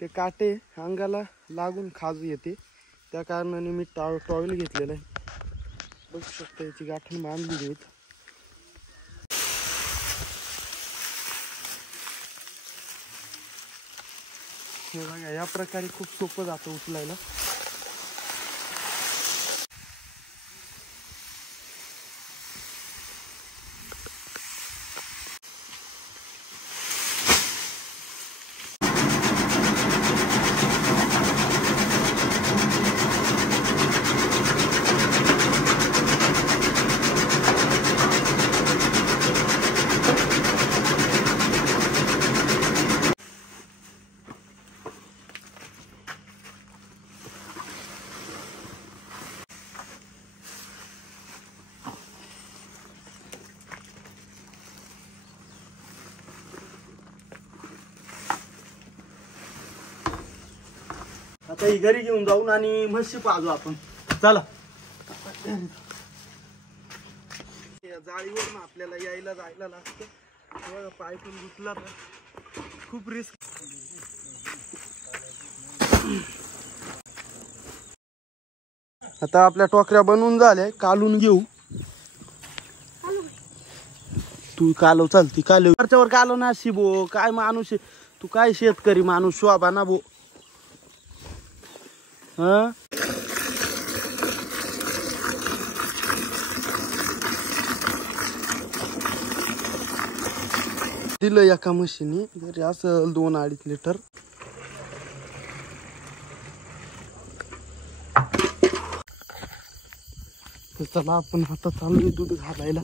ते काटे अंगाला लागून खाजू येते, त्या कारणाने मी टॉवेल घेतलेला आहे. बघू शकता याची गाठण बांधली आहेत. हे बघा या प्रकारे खूप सोपं जातं उचलायला. आता ही घरी घेऊन जाऊन आणि म्हशी पाजू आपण. चला. या जाळीवर आपल्याला यायला जायला लागतं. बघा पाय पण गुतला तर खूप रिस्क. आता आपल्या टोकऱ्या बनवून झाल्या, कालून घेऊ. तू कालव चालती कालव वरच्यावर कालव ना शिबो. काय माणूस तू, काय शेतकरी माणूस शोभा ना भो. हा दिलं एका म्हशीने जरी असल 2-2.5 लिटर. तर चला आपण आता चाललोय दूध घालायला.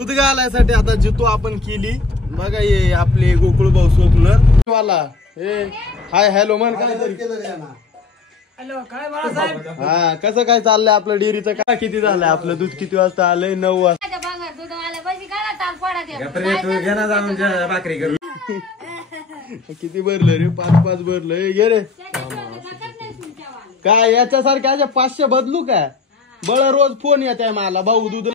दूध घालायसाठी आता जितो आपण केली. बघा ये आपले गोकुळ भाऊ स्वप्न वाला. हे हाय हॅलो म्हण काय हॅलो काय बाळासाहेब. हा कसं काय चाललंय आपलं डेअरीचं. काय किती झालंय आपलं दूध, किती वाजता आलंय? 9 वाजता. किती भरलं रे? 5-5 भरलं. घे रे. काय याच्यासारख्या 500 बदलू का? बळ रोज फोन येत आहे मला, भाऊ दूध